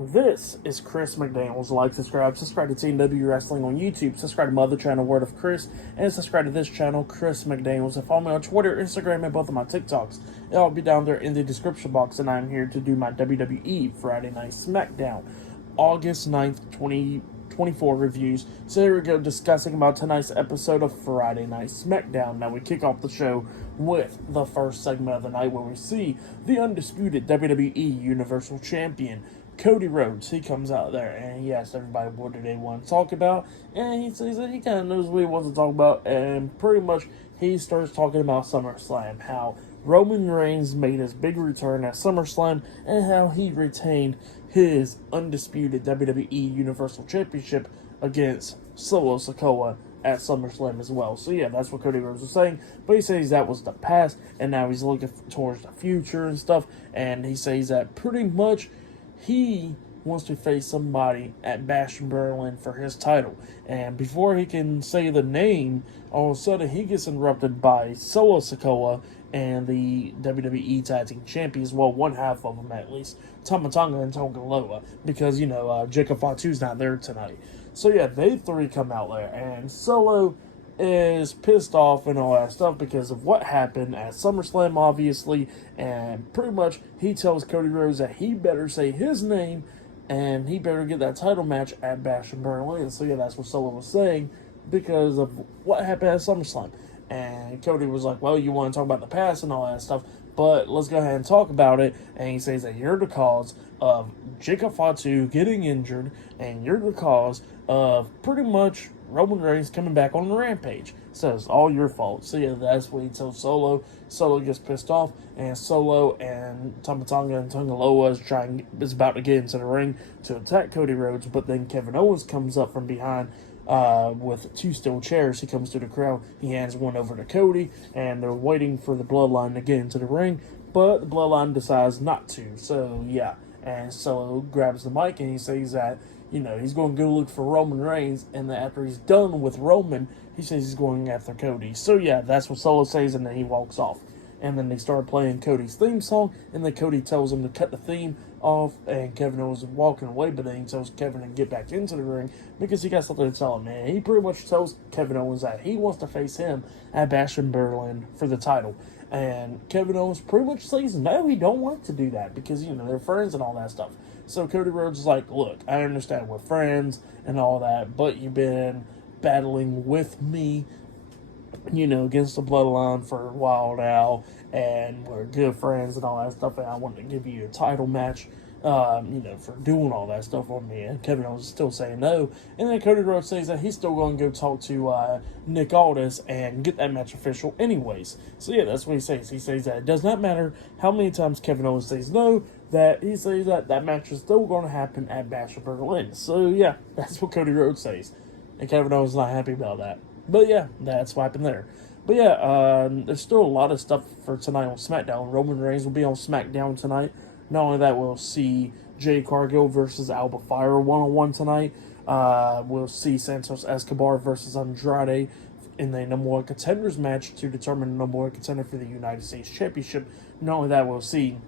This is Chris McDaniels. Like, subscribe to Team W Wrestling on YouTube, subscribe to my other channel, Word of Chris, and subscribe to this channel, Chris McDaniels, and follow me on Twitter, Instagram, and both of my TikToks. It'll be down there in the description box, and I'm here to do my WWE Friday Night SmackDown, August 9th, 2024 reviews. So here we go, discussing about tonight's episode of Friday Night SmackDown. Now we kick off the show with the first segment of the night, where we see the undisputed WWE Universal Champion, Cody Rhodes. He comes out there and he asks everybody what do they want to talk about, and he says that he kind of knows what he wants to talk about, and pretty much he starts talking about SummerSlam, how Roman Reigns made his big return at SummerSlam, and how he retained his undisputed WWE Universal Championship against Solo Sikoa at SummerSlam as well. So yeah, that's what Cody Rhodes was saying, but he says that was the past, and now he's looking towards the future and stuff, and he says that pretty much he wants to face somebody at Bash in Berlin for his title. And before he can say the name, all of a sudden he gets interrupted by Solo Sikoa and the WWE Tag Team Champions. Well, one half of them at least, Tama Tonga and Tonga Loa, because, Jacob Fatu's not there tonight. So yeah, they three come out there, and Solo is pissed off and all that stuff because of what happened at SummerSlam, obviously, and pretty much he tells Cody Rhodes that he better say his name and he better get that title match at Bash in Berlin. So yeah, that's what Solo was saying because of what happened at SummerSlam. And Cody was like, well, you want to talk about the past and all that stuff, but let's go ahead and talk about it. And he says that you're the cause of Jacob Fatu getting injured, and you're the cause of pretty much Roman Reigns coming back on the Rampage. So it's all your fault. So yeah, that's what he tells Solo. Solo gets pissed off, and Solo and Tama Tonga and Tonga Loa is about to get into the ring to attack Cody Rhodes, but then Kevin Owens comes up from behind with two steel chairs. He comes to the crowd. He hands one over to Cody, and they're waiting for the Bloodline to get into the ring, but the Bloodline decides not to. So yeah, and Solo grabs the mic and he says that he's going to go look for Roman Reigns, and then after he's done with Roman, he says he's going after Cody. So yeah, that's what Solo says, and then he walks off. And then they start playing Cody's theme song, and then Cody tells him to cut the theme off, and Kevin Owens is walking away, but then he tells Kevin to get back into the ring because he got something to tell him, man. He pretty much tells Kevin Owens that he wants to face him at Bash in Berlin for the title. And Kevin Owens pretty much says no, he don't want to do that because, they're friends and all that stuff. So Cody Rhodes is like, look, I understand we're friends and all that, but you've been battling with me, against the Bloodline for a while now, and we're good friends and all that stuff, and I want to give you a title match, for doing all that stuff on me. And Kevin Owens is still saying no, and then Cody Rhodes says that he's still going to go talk to Nick Aldis and get that match official anyways. So yeah, that's what he says. He says that it does not matter how many times Kevin Owens says no, that he says that match is still going to happen at Bash in Berlin. So yeah, that's what Cody Rhodes says, and Kevin Owens is not happy about that. But yeah, that's what happened there. But yeah, there's still a lot of stuff for tonight on SmackDown. Roman Reigns will be on SmackDown tonight. Not only that, we'll see Jay Cargill versus Alba Fire one-on-one tonight. We'll see Santos Escobar versus Andrade in the number one contenders match to determine the number one contender for the United States Championship. Not only that, we'll see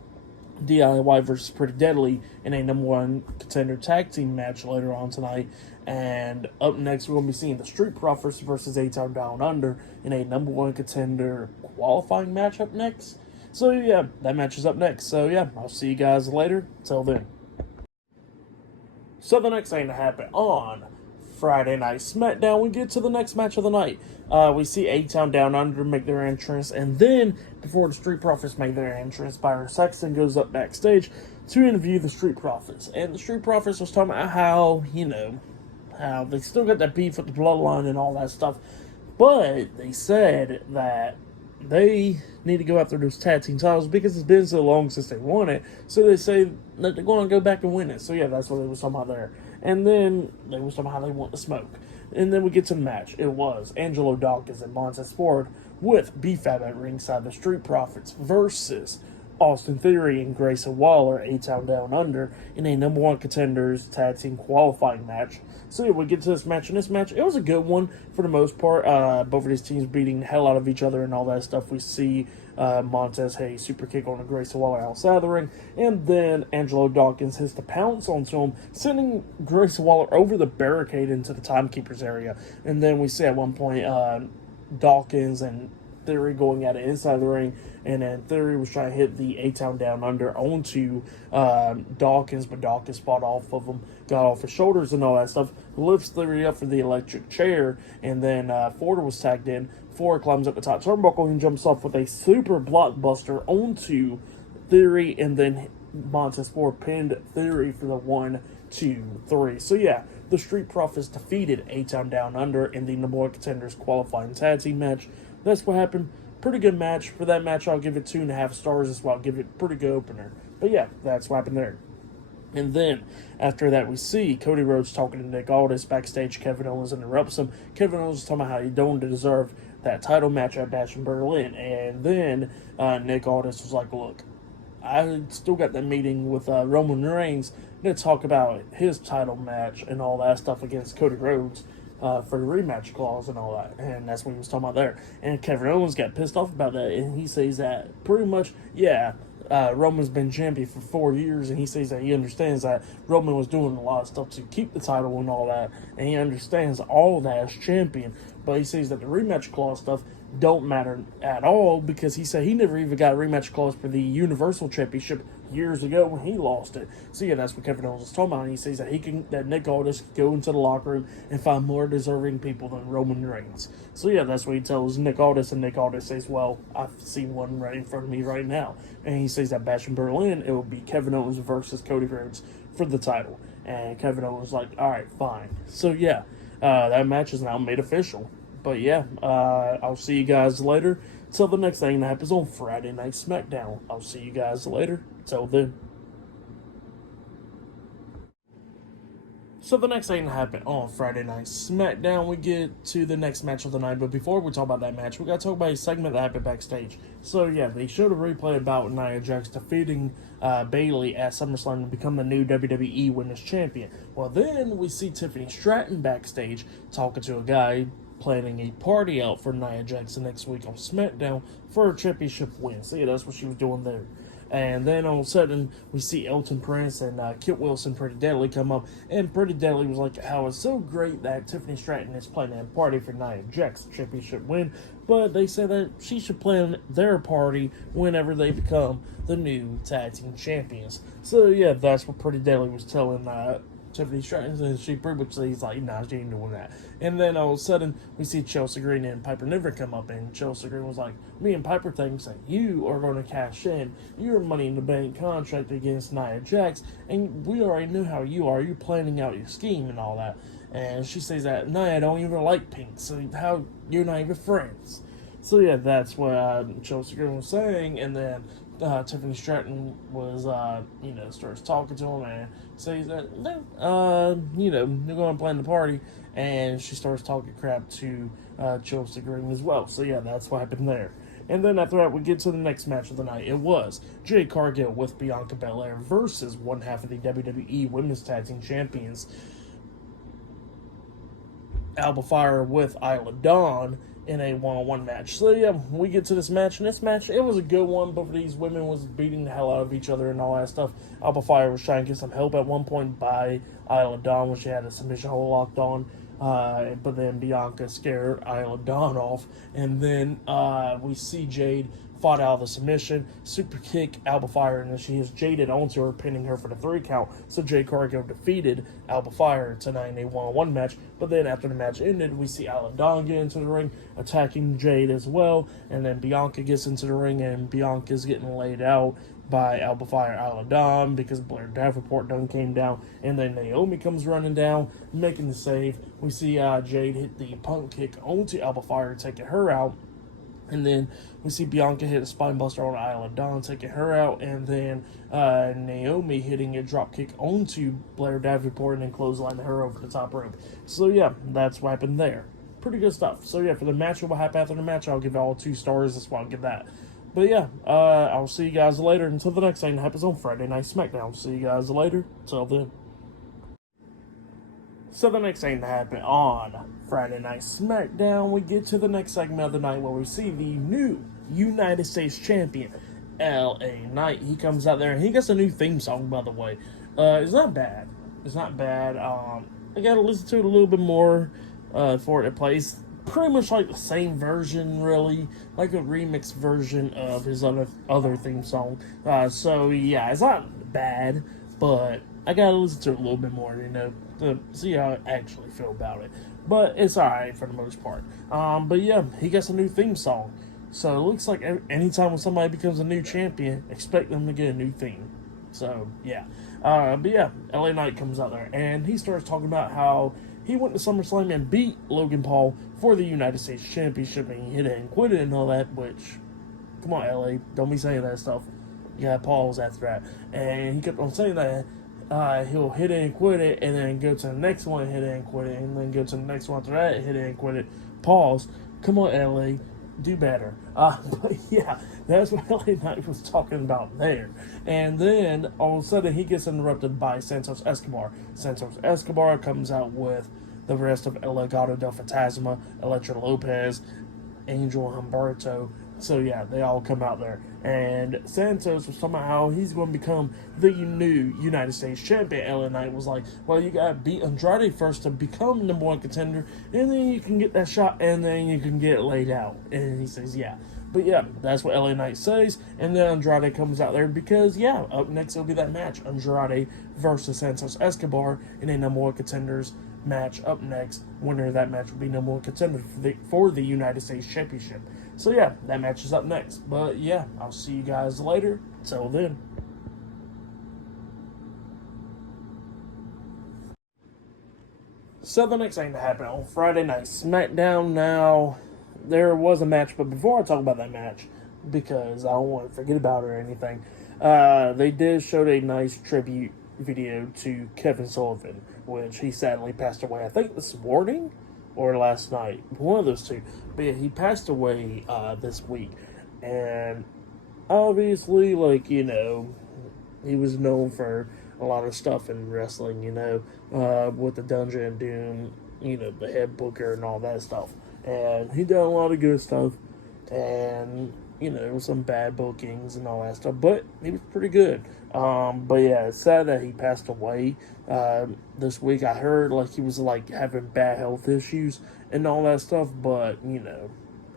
DIY versus Pretty Deadly in a number one contender tag team match later on tonight. And up next, we're going to be seeing the Street Profits versus A-Town Down Under in a number one contender qualifying match up next. So yeah, that match is up next. So yeah, I'll see you guys later. Till then. So the next thing to happen on Friday Night SmackDown, we get to the next match of the night. We see A-Town Down Under make their entrance, and then before the Street Profits make their entrance, Byron Saxton goes up backstage to interview the Street Profits. And the Street Profits was talking about how, how they still got that beef with the Bloodline and all that stuff, but they said that they need to go after those tag team titles because it's been so long since they won it. So they say that they're going to go back and win it. So yeah, that's what they was talking about there. And then they was talking about how they want to smoke. And then we get to the match. It was Angelo Dawkins and Montez Ford with B-Fab at ringside, the Street Profits versus Austin Theory and Grayson Waller, A-Town Down Under, in a number one contenders tag team qualifying match. So yeah, we get to this match, and this match, it was a good one for the most part. Both of these teams beating the hell out of each other and all that stuff. We see Montez Hayes super kick on a Grayson Waller outside the ring, and then Angelo Dawkins hits the pounce onto him, sending Grayson Waller over the barricade into the timekeeper's area. And then we see at one point Dawkins and Theory going at it inside the ring, and then Theory was trying to hit the A-Town Down Under onto Dawkins, but Dawkins fought off of him, got off his shoulders and all that stuff, lifts Theory up for the electric chair, and then Ford was tagged in. Ford climbs up the top turnbuckle and jumps off with a super blockbuster onto Theory, and then Montez Ford pinned Theory for the 1, 2, 3. So yeah, the Street Profits defeated A-Town Down Under in the number 1 Contenders qualifying tag team match. That's what happened. Pretty good match. For that match, I'll give it 2.5 stars as well. I'll give it a pretty good opener. But yeah, that's what happened there. And then, after that, we see Cody Rhodes talking to Nick Aldis backstage. Kevin Owens interrupts him. Kevin Owens is talking about how he don't deserve that title match at Bash in Berlin. And then Nick Aldis was like, look, I still got that meeting with Roman Reigns to talk about his title match and all that stuff against Cody Rhodes. For the rematch clause and all that, and that's what he was talking about there. And Kevin Owens got pissed off about that, and he says that pretty much, yeah, Roman's been champion for 4 years, and he says that he understands that Roman was doing a lot of stuff to keep the title and all that, and he understands all of that as champion, but he says that the rematch clause stuff don't matter at all, because he said he never even got a rematch clause for the Universal Championship years ago when he lost it. So yeah, that's what Kevin Owens was talking about. And he says that Nick Aldis can go into the locker room and find more deserving people than Roman Reigns. So yeah, that's what he tells Nick Aldis, and Nick Aldis says, well, I see one right in front of me right now. And he says that Bash in Berlin, it will be Kevin Owens versus Cody Rhodes for the title. And Kevin Owens was like, alright, fine. So yeah, that match is now made official. But yeah, I'll see you guys later. Till the next thing that happens on Friday Night SmackDown. I'll see you guys later. Till then. So the next thing that happened on Friday Night SmackDown, we get to the next match of the night. But before we talk about that match, we got to talk about a segment that happened backstage. So yeah, they showed a replay about Nia Jax defeating Bayley at SummerSlam to become the new WWE Women's Champion. Well, then we see Tiffany Stratton backstage talking to a guy planning a party out for Nia Jax next week on SmackDown for a championship win. So yeah, that's what she was doing there. And then all of a sudden, we see Elton Prince and Kit Wilson, Pretty Deadly, come up. And Pretty Deadly was like, how it's so great that Tiffany Stratton is planning a party for Nia Jax championship win. But they said that she should plan their party whenever they become the new tag team champions. So yeah, that's what Pretty Deadly was telling Tiffany Stratton, and she pretty much says like, nah, she ain't doing that. And then all of a sudden, we see Chelsea Green and Piper Niven come up, and Chelsea Green was like, me and Piper thinks that you are going to cash in your Money in the Bank contract against Nia Jax, and we already know how you are. You're planning out your scheme and all that. And she says that Nia don't even like pink, so how you're not even friends. So yeah, that's what Chelsea Green was saying, and then Tiffany Stratton was, starts talking to him and says that, they're going to plan the party, and she starts talking crap to Chelsea Green as well. So yeah, that's what happened there. And then after that, we get to the next match of the night. It was Jade Cargill with Bianca Belair versus one half of the WWE Women's Tag Team Champions, Alba Fire with Isla Dawn, in a one-on-one match. So yeah, we get to this match, and this match, it was a good one. Both of these women was beating the hell out of each other and all that stuff. Alba Fire was trying to get some help at one point by Isla Dawn when she had a submission hold locked on. But then Bianca scared Isla Dawn off, and then we see Jade fought out of the submission, super kick Alba Fire, and then she is jaded onto her, pinning her for the 3 count. So Jade Cargill defeated Alba Fire tonight in a one-on-one match. But then after the match ended, we see Isla Dawn get into the ring, attacking Jade as well, and then Bianca gets into the ring, and Bianca's getting laid out by Alba Fire Isla Dawn because Blair Davenport done came down, and then Naomi comes running down, making the save. We see Jade hit the punk kick onto Alba Fire, taking her out. And then we see Bianca hit a spine buster on Isla Dawn, taking her out. And then Naomi hitting a drop kick onto Blair Davenport and then clotheslining her over the top rope. So yeah, that's what happened there. Pretty good stuff. So yeah, for the match, what happened after the match, I'll give it all 2 stars. That's why I'll give that. But yeah, I'll see you guys later. Until the next thing that happens on Friday Night SmackDown. See you guys later. Till then. So the next thing that happened on Friday Night SmackDown, we get to the next segment of the night where we see the new United States champion, LA Knight. He comes out there and he gets a new theme song, by the way. It's not bad. It's not bad. I gotta listen to it a little bit more for it to play. It's pretty much like the same version, really, like a remix version of his other theme song. So yeah, it's not bad, but I gotta listen to it a little bit more, to see how I actually feel about it. But it's alright for the most part. But yeah, he gets a new theme song. So it looks like anytime when somebody becomes a new champion, expect them to get a new theme. So yeah. But yeah, LA Knight comes out there and he starts talking about how he went to SummerSlam and beat Logan Paul for the United States Championship, and he hit it and quit it and all that, which, come on, LA, don't be saying that stuff. You got pause after that. And he kept on saying that he'll hit it and quit it, and then go to the next one, hit it and quit it, and then go to the next one after that, hit it and quit it. Pause. Come on, LA, do better. But yeah, that's what LA Knight was talking about there. And then all of a sudden he gets interrupted by Santos Escobar. Santos Escobar comes out with the rest of El Legado del Fantasma, Elektra Lopez, Angel Humberto. So yeah, they all come out there. And Santos was talking about how he's going to become the new United States champion. LA Knight was like, well, you got to beat Andrade first to become number one contender, and then you can get that shot, and then you can get laid out. And he says, yeah. But yeah, that's what LA Knight says. And then Andrade comes out there because, yeah, up next it'll be that match. Andrade versus Santos Escobar in a number one contenders match up next. Winner of that match will be number one contender for the United States Championship. So yeah, that match is up next. But yeah, I'll see you guys later. Till then. So the next thing to happen on Friday night SmackDown. Now, there was a match, but before I talk about that match, because I don't want to forget about it or anything, they did show a nice tribute video to Kevin Sullivan, which he sadly passed away, I think this morning or last night, one of those two. But yeah, he passed away this week, and obviously, he was known for a lot of stuff in wrestling, with the Dungeon of Doom, the head booker and all that stuff. And he done a lot of good stuff, and some bad bookings and all that stuff, but he was pretty good. But yeah, it's sad that he passed away this week. I heard he was having bad health issues and all that stuff, but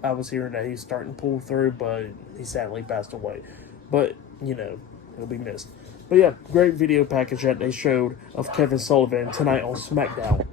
I was hearing that he's starting to pull through, but he sadly passed away. But he'll be missed. But yeah, great video package that they showed of Kevin Sullivan tonight on SmackDown.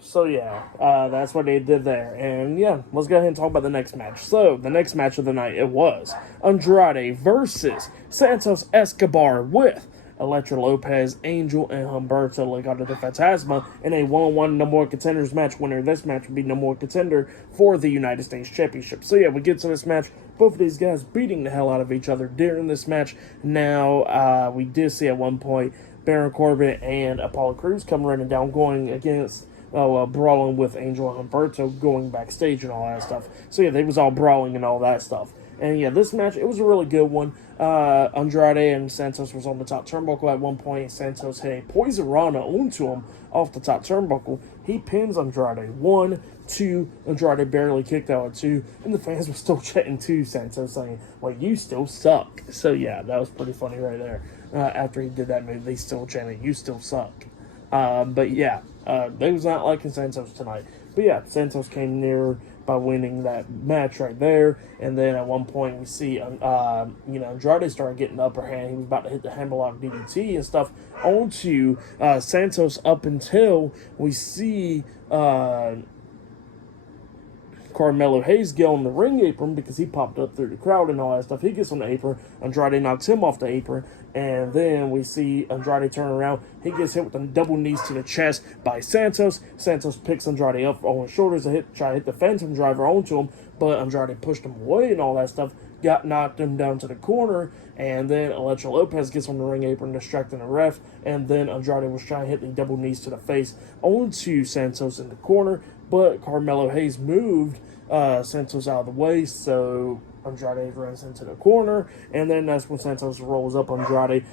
So yeah, that's what they did there. And yeah, let's go ahead and talk about the next match. So, the next match of the night, it was Andrade versus Santos Escobar with Elektra Lopez, Angel, and Humberto Legado del Fantasma in a 1-on-1 number one contenders match. Winner of this match would be number one contender for the United States Championship. So yeah, we get to this match. Both of these guys beating the hell out of each other during this match. Now, we did see at one point Baron Corbin and Apollo Crews come running down going against brawling with Angel and Humberto, going backstage and all that stuff. So yeah, they was all brawling and all that stuff. And yeah, this match, it was a really good one. Andrade and Santos was on the top turnbuckle at one point. Santos hit a Poison Rana onto him off the top turnbuckle. He pins Andrade. 1, 2, Andrade barely kicked out at 2, and the fans were still chanting to Santos saying, well, you still suck. So yeah, that was pretty funny right there. After he did that move, they still chanted, you still suck. But yeah, they was not liking Santos tonight. But yeah, Santos came near by winning that match right there. And then at one point we see, Andrade started getting the upper hand. He was about to hit the hammerlock DDT and stuff onto Santos up until we see Carmelo Hayes get on the ring apron because he popped up through the crowd and all that stuff. He gets on the apron. Andrade knocks him off the apron. And then we see Andrade turn around. He gets hit with the double knees to the chest by Santos. Santos picks Andrade up on his shoulders to try to hit the Phantom Driver onto him. But Andrade pushed him away and all that stuff. Got knocked him down to the corner. And then Elektra Lopez gets on the ring apron, distracting the ref. And then Andrade was trying to hit the double knees to the face onto Santos in the corner. But Carmelo Hayes moved Santos out of the way, so Andrade runs into the corner, and then that's when Santos rolls up Andrade,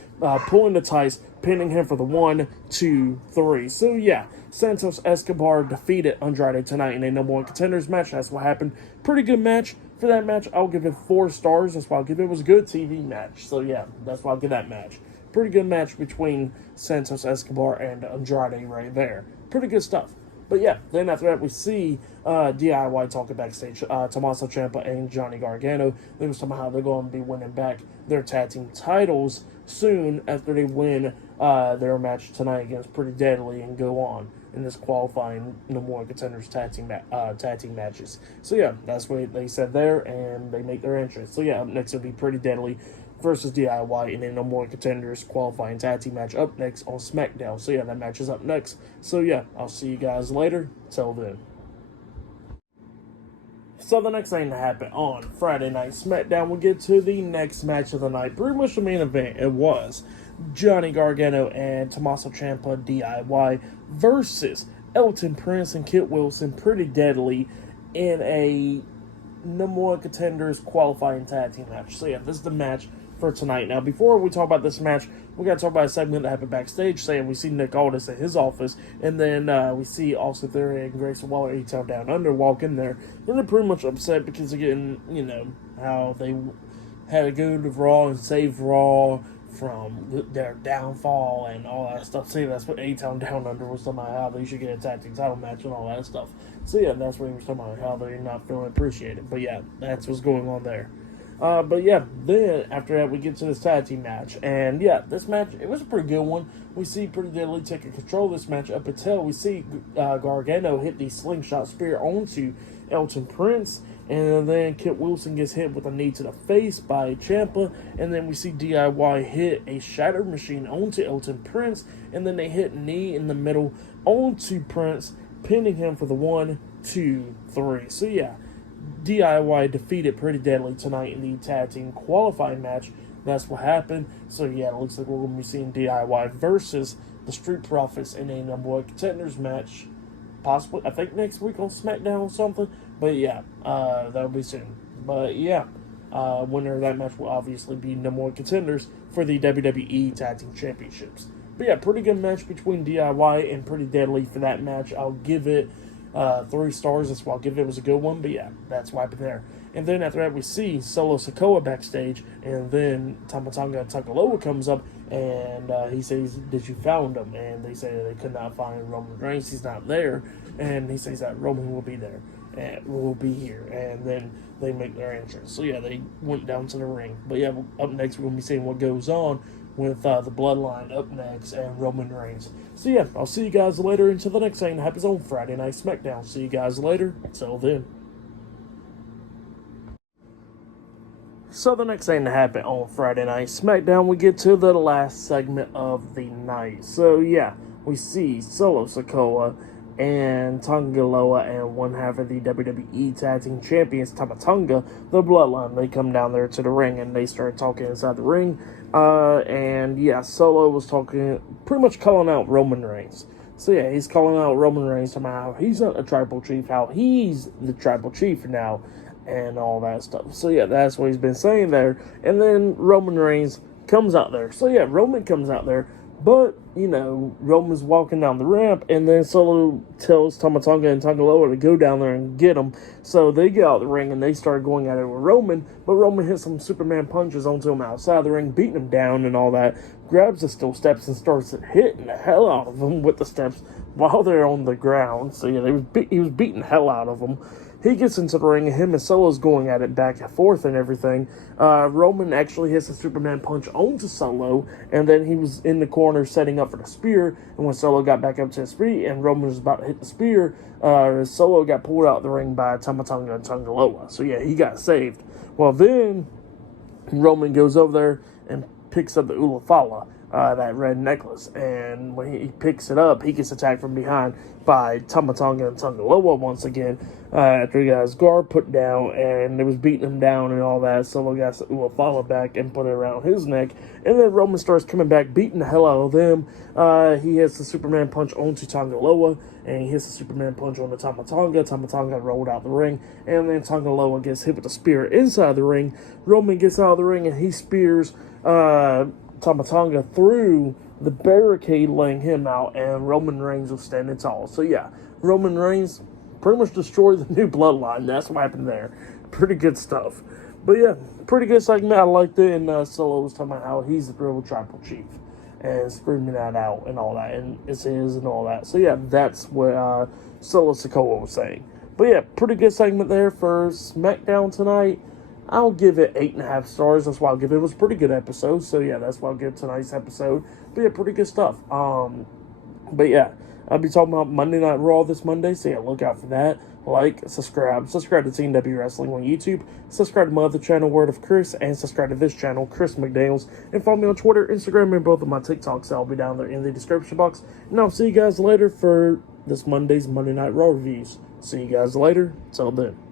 pulling the tights, pinning him for the 1, 2, 3. So yeah, Santos Escobar defeated Andrade tonight in a number one contenders match. That's what happened. Pretty good match. for that match, I'll give it 4 stars. That's why I'll give it. It was a good TV match. So yeah, that's why I'll give that match. Pretty good match between Santos Escobar and Andrade right there. Pretty good stuff. But yeah, then after that we see DIY talking backstage. Tommaso Ciampa and Johnny Gargano. They was talking about how they're going to be winning back their tag team titles soon after they win their match tonight against Pretty Deadly and go on in this qualifying No More Contenders tag team matches. So yeah, that's what they said there, and they make their entrance. So yeah, up next will be Pretty Deadly versus DIY in a No More Contenders qualifying tag team match up next on SmackDown. So yeah, that match is up next. So yeah, I'll see you guys later. Till then. So the next thing to happen on Friday Night SmackDown, we'll get to the next match of the night. Pretty much the main event. It was Johnny Gargano and Tommaso Ciampa DIY versus Elton Prince and Kit Wilson Pretty Deadly in a No More Contenders qualifying tag team match. So yeah, this is the match for tonight. Now, before we talk about this match, we got to talk about a segment that happened backstage, saying we see Nick Aldis at his office, and then we see Austin Theory and Grayson Waller, A-Town Down Under, walk in there. They're pretty much upset because, again, you know, how they had to go to Raw and save Raw from their downfall and all that stuff. See, that's what A-Town Down Under was talking about, how they should get a tag team title match and all that stuff. So yeah, that's what he was talking about, how they're not feeling appreciated. But yeah, that's what's going on there. But yeah, then after that we get to this tag team match, and yeah, this match, it was a pretty good one. We see Pretty Deadly taking control of this match up until we see Gargano hit the slingshot spear onto Elton Prince, and then Kit Wilson gets hit with a knee to the face by Ciampa, and then we see DIY hit a shatter machine onto Elton Prince, and then they hit knee in the middle onto Prince, pinning him for the 1, 2, 3. So yeah, DIY defeated Pretty Deadly tonight in the tag team qualifying match. That's what happened. So yeah, it looks like we're going to be seeing DIY versus the Street Profits in a No More Contenders match. Possibly, I think next week on SmackDown or something. But yeah, that'll be soon. But yeah, winner of that match will obviously be No More Contenders for the WWE Tag Team Championships. But yeah, pretty good match between DIY and Pretty Deadly for that match. I'll give it 3 stars. That's why I'll give it. It was a good one. But yeah, that's why I'm there. And then after that, we see Solo Sikoa backstage, and then Tama Tonga Tankaloa comes up, and he says, "Did you found him?" And they say they could not find Roman Reigns. He's not there, and he says that Roman will be there, and will be here. And then they make their entrance. So yeah, they went down to the ring. But yeah, up next we're gonna be seeing what goes on with the Bloodline up next and Roman Reigns. So yeah, I'll see you guys later until the next thing that happens on Friday Night SmackDown. See you guys later. Till then. So the next thing to happen on Friday Night SmackDown, we get to the last segment of the night. So yeah, we see Solo Sikoa and Tonga Loa and one half of the WWE Tag Team Champions, Tama Tonga, the Bloodline. They come down there to the ring and they start talking inside the ring. And yeah, Solo was talking, pretty much calling out Roman Reigns. So yeah, he's calling out Roman Reigns, talking about how he's not a tribal chief, how he's the tribal chief now, and all that stuff. So yeah, that's what he's been saying there. And then Roman Reigns comes out there. So yeah, Roman comes out there, but, you know, Roman's walking down the ramp, and then Solo tells Tama Tonga and Tonga Loa to go down there and get him. So they get out of the ring, and they start going at it with Roman, but Roman hits some Superman punches onto him outside the ring, beating him down and all that, grabs the steel steps and starts hitting the hell out of them with the steps while they're on the ground. So yeah, he was beating the hell out of them. He gets into the ring, and him and Solo's going at it back and forth and everything. Roman actually hits a Superman punch onto Solo, and then he was in the corner setting up for the spear, and when Solo got back up to his feet and Roman was about to hit the spear, Solo got pulled out of the ring by Tama Tonga and Tonga Loa. So yeah, he got saved. Well, then Roman goes over there and picks up the Ulafala, that red necklace, and when he picks it up, he gets attacked from behind by Tama Tonga and Tonga Loa once again, after he got his guard put down, and they was beating him down and all that. Solo got the Ulafala back and put it around his neck, and then Roman starts coming back, beating the hell out of them. He hits the Superman punch onto Tonga Loa, and he hits the Superman punch on the Tama Tonga. Tama Tonga rolled out the ring, and then Tonga Loa gets hit with a spear inside the ring. Roman gets out of the ring, and he spears Tama Tonga through the barricade, laying him out, and Roman Reigns was standing tall. So yeah, Roman Reigns pretty much destroyed the new Bloodline. That's what happened there. pretty good stuff. But yeah, pretty good segment. I liked it. And Solo was talking about how he's the real tribal chief and screaming that out and all that. And it's his and all that. So yeah, that's what Solo Sikoa was saying. But yeah, pretty good segment there for SmackDown tonight. I'll give it 8.5 stars. That's why I'll give it. It was a pretty good episode. So yeah, that's why I'll give tonight's episode. But yeah, pretty good stuff. But yeah, I'll be talking about Monday Night Raw this Monday. So yeah, look out for that. Like, subscribe to Team W Wrestling on YouTube. Subscribe to my other channel, Word of Chris, and subscribe to this channel, Chris McDaniels. And follow me on Twitter, Instagram, and both of my TikToks. I'll be down there in the description box. And I'll see you guys later for this Monday's Monday Night Raw reviews. See you guys later. Till then.